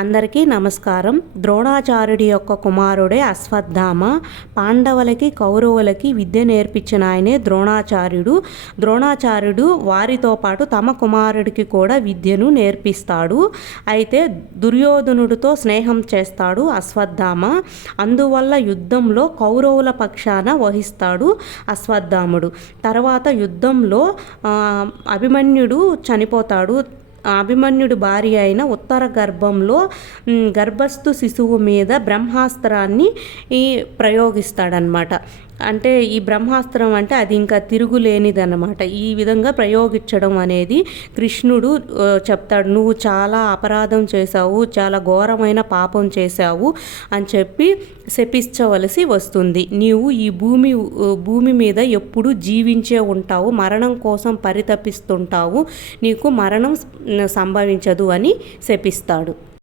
అందరికీ నమస్కారం. ద్రోణాచార్యుడి యొక్క కుమారుడే అశ్వత్థామ. పాండవులకి కౌరవులకి విద్య నేర్పించిన ఆయనే ద్రోణాచార్యుడు. ద్రోణాచార్యుడు వారితో పాటు తమ కుమారుడికి కూడా విద్యను నేర్పిస్తాడు. అయితే దుర్యోధనుడితో స్నేహం చేస్తాడు అశ్వత్థామ. అందువల్ల యుద్ధంలో కౌరవుల పక్షాన వహిస్తాడు అశ్వత్థాముడు. తర్వాత యుద్ధంలో అభిమన్యుడు చనిపోతాడు. అభిమన్యుడి భార్య అయిన ఉత్తర గర్భంలో గర్భస్థు శిశువు మీద బ్రహ్మాస్త్రాన్ని ప్రయోగిస్తాడనమాట. అంటే ఈ బ్రహ్మాస్త్రం అంటే అది ఇంకా తిరుగులేనిదన్నమాట. ఈ విధంగా ప్రయోగించడం అనేది కృష్ణుడు చెప్తాడు, నువ్వు చాలా అపరాధం చేశావు, చాలా ఘోరమైన పాపం చేశావు అని చెప్పి శపించవలసి వస్తుంది. నీవు ఈ భూమి మీద ఎప్పుడు జీవించే ఉంటావు, మరణం కోసం పరితపిస్తుంటావు, నీకు మరణం సంభవించదు అని శపిస్తాడు.